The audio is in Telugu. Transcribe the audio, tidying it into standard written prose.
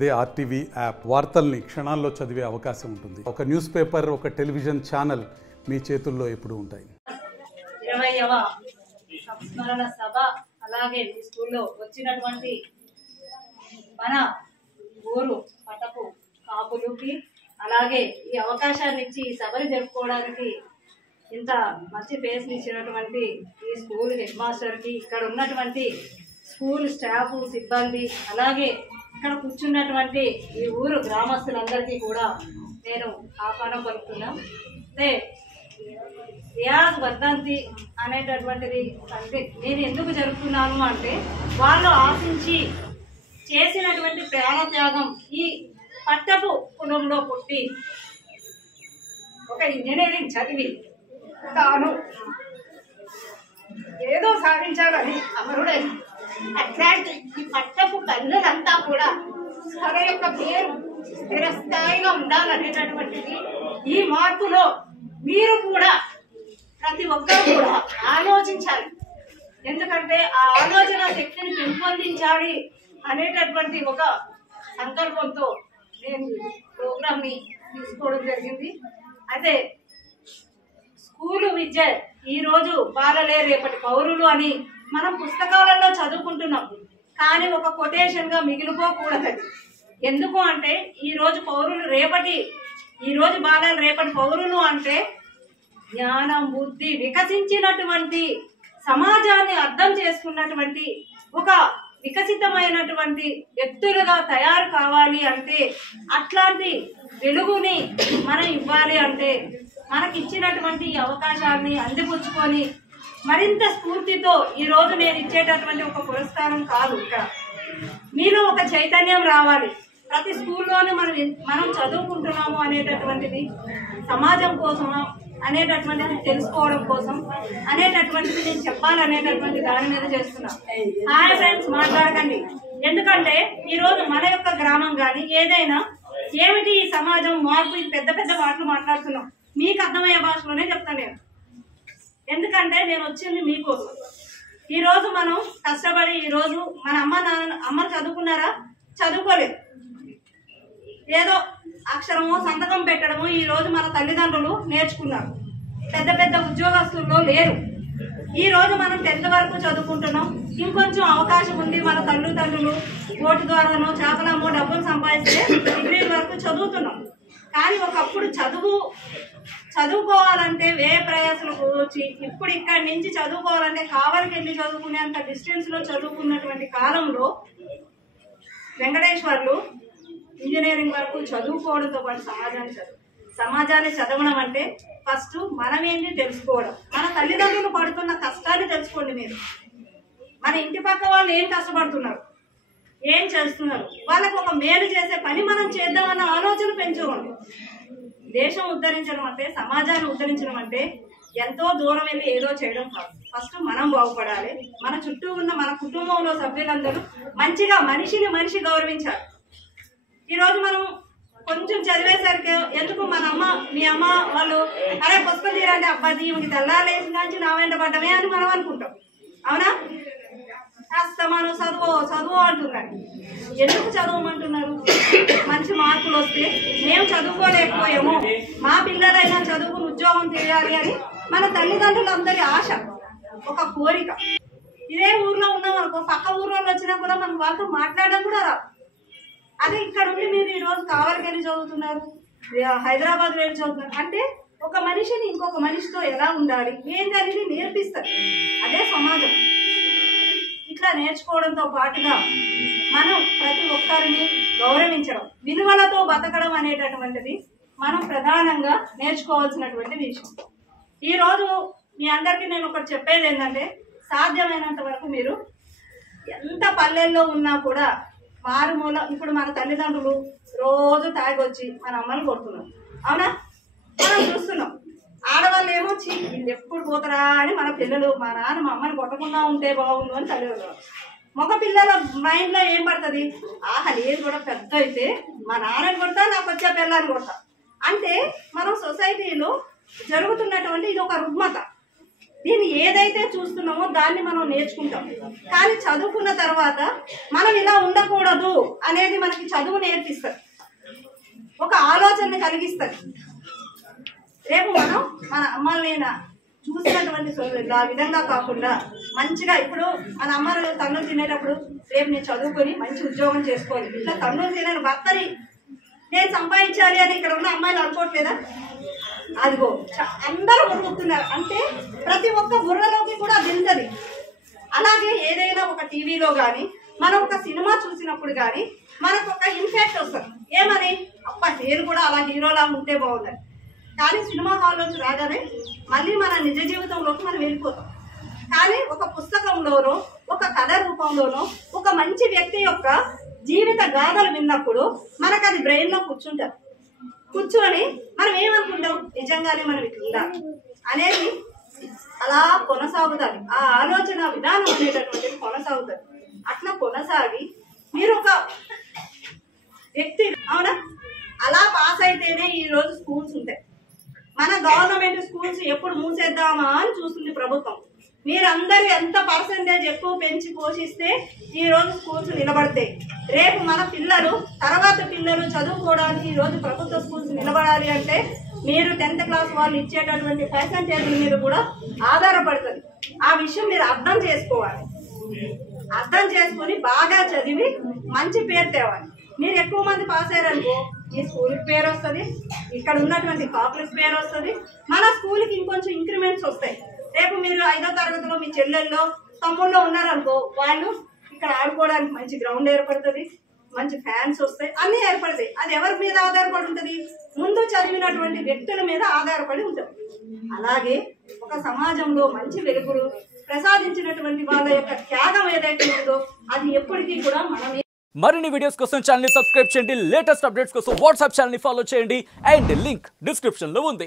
అదే ఆర్టీవీ యాప్ వార్తల్ని క్షణాల్లో చదివే అవకాశం ఉంటుంది. ఒక న్యూస్ పేపర్, ఒక టెలివిజన్ ఛానల్ మీ చేతుల్లో ఎప్పుడూ ఉంటాయి. 20వ సంస్మరణ సభ అలాగే మీ స్కూల్లో వచ్చినటువంటి మన ఊరు పటపు కాపులకి అలాగే ఈ అవకాశాన్ని ఇచ్చి ఈ సభను జరుపుకోవడానికి ఇంత మంచి ఫేస్ని ఇచ్చినటువంటి ఈ స్కూల్ హెడ్ మాస్టర్కి, ఇక్కడ ఉన్నటువంటి స్కూల్ స్టాఫ్ సిబ్బంది, అలాగే ఇక్కడ కూర్చున్నటువంటి ఈ ఊరు గ్రామస్తులందరికీ కూడా నేను ఆహ్వానం పలుకుతున్నా. అంటే రియాజ్ వర్ధంతి అనేటటువంటిది అంటే నేను ఎందుకు జరుపుతున్నాను అంటే, వాళ్ళు ఆశించి చేసినటువంటి ప్రాణత్యాగం, ఈ పట్టపు కులంలో పుట్టి ఒక ఇంజనీరింగ్ చదివి తాను ఏదో సాధించాలని అమరుడై అట్లాంటి ఈ పట్టపు తల్లులంతా కూడా తన యొక్క పేరు స్థిరస్థాయిగా ఉండాలనేటటువంటిది ఈ మార్పులో మీరు కూడా ప్రతి ఒక్కరు కూడా ఆలోచించాలి. ఎందుకంటే ఆ ఆలోచన శక్తిని పెంపొందించాలి అనేటటువంటి ఒక సంకల్పంతో నేను ప్రోగ్రామ్ ని తీసుకోవడం జరిగింది. అయితే స్కూలు విద్య ఈ రోజు బాలలే రేపటి పౌరులు అని మనం పుస్తకాలలో చదువుకుంటున్నాం, కానీ ఒక కొటేషన్ గా మిగిలిపోకూడదు. ఎందుకు అంటే ఈ రోజు పౌరులు ఈ రోజు బాలలు రేపటి పౌరులు అంటే జ్ఞానం బుద్ధి వికసించినటువంటి సమాజాన్ని అర్థం చేసుకున్నటువంటి ఒక వికసితమైనటువంటి వ్యక్తులుగా తయారు కావాలి అంటే, అట్లాంటి వెలుగుని మనం ఇవ్వాలి అంటే మనకి ఇచ్చినటువంటి ఈ అవకాశాన్ని అందిపుచ్చుకొని మరింత స్ఫూర్తితో ఈ రోజు నేను ఇచ్చేటటువంటి ఒక పురస్కారం కాదు, ఇక్కడ మీలో ఒక చైతన్యం రావాలి. ప్రతి స్కూల్లోనే మనం చదువుకుంటున్నాము అనేటటువంటిది సమాజం కోసమా అనేటటువంటిది తెలుసుకోవడం కోసం అనేటటువంటిది నేను చెప్పాలనేటటువంటి దాని మీద చేస్తున్నా. హాయ్ ఫ్రెండ్స్, మాట్లాడకండి. ఎందుకంటే ఈ రోజు మన యొక్క గ్రామం కానీ ఏదైనా ఏమిటి ఈ సమాజం మార్పు, ఇది పెద్ద పెద్ద మాటలు మాట్లాడుతున్నాం, మీకు అర్థమయ్యే భాషలోనే చెప్తాను నేను. ఎందుకంటే నేను వచ్చింది మీకోసం. ఈ రోజు మనం కష్టపడి ఈ రోజు మన అమ్మలు చదువుకున్నారా? చదువుకోలేదు. ఏదో అక్షరము సంతకం పెట్టడము ఈ రోజు మన తల్లిదండ్రులు నేర్చుకున్నారు. పెద్ద పెద్ద ఉద్యోగస్తుల్లో లేరు. ఈ రోజు మనం 10th వరకు చదువుకుంటున్నాం. ఇంకొంచెం అవకాశం ఉంది. మన తల్లిదండ్రులు ఓటు ద్వారానో చేపలమో డబ్బులు సంపాదిస్తే డిగ్రీ వరకు చదువుతున్నాం. కానీ ఒకప్పుడు చదువుకోవాలంటే వ్యయ ప్రయాసాలు వచ్చి ఇప్పుడు ఇక్కడి నుంచి చదువుకోవాలంటే కావలికి వెళ్ళి చదువుకునేంత డిస్టెన్స్ లో చదువుకున్నటువంటి కాలంలో వెంకటేశ్వర్లు ఇంజనీరింగ్ వరకు చదువుకోవడంతో పాటు సమాజాన్ని చదవడం అంటే ఫస్ట్ మనం ఏంటి తెలుసుకోవడం. మన తల్లిదండ్రులు పడుతున్న కష్టాన్ని తెలుసుకోండి. మీరు మన ఇంటి పక్క వాళ్ళు ఏం కష్టపడుతున్నారు, ఏం చేస్తున్నారు, వాళ్ళకు ఒక మేలు చేసే పని మనం చేద్దామన్న ఆలోచన పెంచుకోండి. దేశం ఉద్ధరించడం అంటే, సమాజాన్ని ఉద్ధరించడం అంటే ఎంతో దూరం వెళ్ళి ఏదో చేయడం కాదు. ఫస్ట్ మనం బాగుపడాలి. మన చుట్టూ ఉన్న మన కుటుంబంలో సభ్యులందరూ మంచిగా మనిషి గౌరవించాలి. ఈరోజు మనం కొంచెం చదివేసరికి ఎందుకు మీ అమ్మ వాళ్ళు అరే పుస్తకం తీరండి అబ్బాయి ఈమెకి తెల్లాలేసిన నుంచి నా వెంట పడ్డమే అని మనం అనుకుంటాం. అవునా? మనం చదువు అంటున్నారు. ఎందుకు చదవమంటున్నారు? మంచి మార్కులు వస్తే మేము చదువుకోలేకపోయాము, మా పిల్లలైనా చదువుకుని ఉద్యోగం చేయాలి అని మన తల్లిదండ్రులందరి ఆశ, ఒక కోరిక. ఇదే ఊర్లో ఉన్నాం అనుకో, పక్క ఊర్లో వచ్చినా కూడా మనకు వాళ్ళతో మాట్లాడడం కూడా రాదు. అదే ఇక్కడ ఉండి మీరు ఈ రోజు కావలికి వెళ్ళి చదువుతున్నారు, హైదరాబాద్ వెళ్ళి చదువుతున్నారు అంటే ఒక మనిషిని ఇంకొక మనిషితో ఎలా ఉండాలి ఏంటనేది నేర్పిస్తారు. అదే సమాజం. ఇట్లా నేర్చుకోవడంతో పాటుగా మనం ప్రతి ఒక్కరిని గౌరవించడం, విలువలతో బతకడం అనేటటువంటిది మనం ప్రధానంగా నేర్చుకోవాల్సినటువంటి విషయం. ఈ రోజు మీ అందరికీ నేను ఒకటి చెప్పేది ఏంటంటే, సాధ్యమైనంత వరకు మీరు ఎంత పల్లెల్లో ఉన్నా కూడా మారుమూల, ఇప్పుడు మన తల్లిదండ్రులు రోజు తాగొచ్చి మన అమ్మని కొడుతున్నారు. అవునా? మనం చూస్తున్నాం. ఆడవాళ్ళు ఏమో వీళ్ళు ఎప్పుడు పోతారా అని మన పిల్లలు, మా నాన్న మా అమ్మని కొట్టకుండా ఉంటే బాగుండు అని తల్లిదండ్రులు. మగ పిల్లల మైండ్ లో ఏం పడుతుంది? ఆహా నేను కూడా పెద్ద అయితే మా నాన్నని కొడతా, నాకు వచ్చే పిల్లని కొడతా అంటే మనం సొసైటీలో జరుగుతున్నటువంటి ఇది ఒక రుగ్మత. దీన్ని ఏదైతే చూస్తున్నామో దాన్ని మనం నేర్చుకుంటాం. కానీ చదువుకున్న తర్వాత మనం ఇలా ఉండకూడదు అనేది మనకి చదువు నేర్పిస్తుంది, ఒక ఆలోచన కలిగిస్తుంది. రేపు మనం మన అమ్మల్ని చూసినటువంటి ఆ విధంగా కాకుండా మంచిగా ఇప్పుడు మన అమ్మలు తన్నులు తినేటప్పుడు రేపు నేను చదువుకొని మంచి ఉద్యోగం చేసుకోవాలి, ఇట్లా తన్నులు తినే భర్తని నేను సంపాదించాలి అని ఇక్కడ ఉన్న అమ్మాయిలు అనుకోవట్లేదా? అదిగో అందరూ మురుగుతున్నారు అంటే ప్రతి ఒక్క బుర్రలోకి కూడా వెళ్తుంది. అలాగే ఏదైనా ఒక టీవీలో కానీ మనం ఒక సినిమా చూసినప్పుడు కానీ మనకు ఒక ఇంపాక్ట్ వస్తుంది. ఏమని అబ్బా నేను కూడా అలా హీరోలా ఉంటే బాగుంటుంది. కానీ సినిమా హాల్లోంచి రాగానే మళ్ళీ మన నిజ జీవితంలోకి మనం వెళ్ళిపోతాం. కానీ ఒక పుస్తకంలోనో ఒక కథ రూపంలోనో ఒక మంచి వ్యక్తి యొక్క జీవిత గాథలు విన్నప్పుడు మనకు అది బ్రెయిన్లో కూర్చొని మనం ఏమనుకుంటాం, నిజంగానే మనం ఇట్లా ఉండాలి అనేది అలా కొనసాగుతుంది. ఆ ఆలోచన విధానం అనేటటువంటిది కొనసాగుతుంది. అట్లా కొనసాగి మీరు ఒక వ్యక్తి అవునా అలా పాస్ అయితేనే ఈ రోజు స్కూల్స్ ఉంటాయి. మన గవర్నమెంట్ స్కూల్స్ ఎప్పుడు మూసేద్దామా అని చూస్తుంది ప్రభుత్వం. మీరందరూ ఎంత పర్సెంటేజ్ ఎక్కువ పెంచి పోషిస్తే ఈ రోజు స్కూల్స్ నిలబడతాయి. రేపు మన పిల్లలు తర్వాత పిల్లలు చదువుకోవడానికి ఈ రోజు ప్రభుత్వ స్కూల్స్ నిలబడాలి అంటే మీరు 10th క్లాస్ వాళ్ళు ఇచ్చేటటువంటి పర్సెంటేజ్ మీద కూడా ఆధారపడుతుంది. ఆ విషయం మీరు అర్థం చేసుకోవాలి. అర్థం చేసుకుని బాగా చదివి మంచి పేరు తేవాలి. మీరు ఎక్కువ మంది పాస్ అయ్యారనుకో ఈ స్కూల్కి పేరు వస్తుంది, ఇక్కడ ఉన్నటువంటి కాపులకు పేరు వస్తుంది, మన స్కూల్కి ఇంకొంచెం ఇంక్రిమెంట్స్ వస్తాయి. రేపు మీరు 5వ తరగతిలో మీ చెల్లెల్లో తమ్ముళ్ళో ఉన్నారనుకో వాళ్ళు ఇక్కడ ఆడుకోవడానికి మంచి గ్రౌండ్ ఏర్పడుతుంది, మంచి ఫ్యాన్స్ వస్తాయి, అన్నీ ఏర్పడతాయి. అది ఎవరి మీద ఆధారపడి ఉంటుంది? ముందు చదివినటువంటి వ్యక్తుల మీద ఆధారపడి ఉంటుంది. అలాగే ఒక సమాజంలో మంచి వెలుగులు ప్రసాదించినటువంటి వాళ్ళ యొక్క త్యాగం ఏదైతే ఉందో అది ఎప్పటికీ కూడా మనమే. మరిన్ని వీడియోస్ కోసం ఛానల్ ని సబ్స్క్రైబ్ చేయండి, లేటెస్ట్ అప్డేట్స్ కోసం వాట్సాప్ ఛానల్ ని ఫాలో చేయండి అండ్ లింక్ డిస్క్రిప్షన్ లో ఉంది.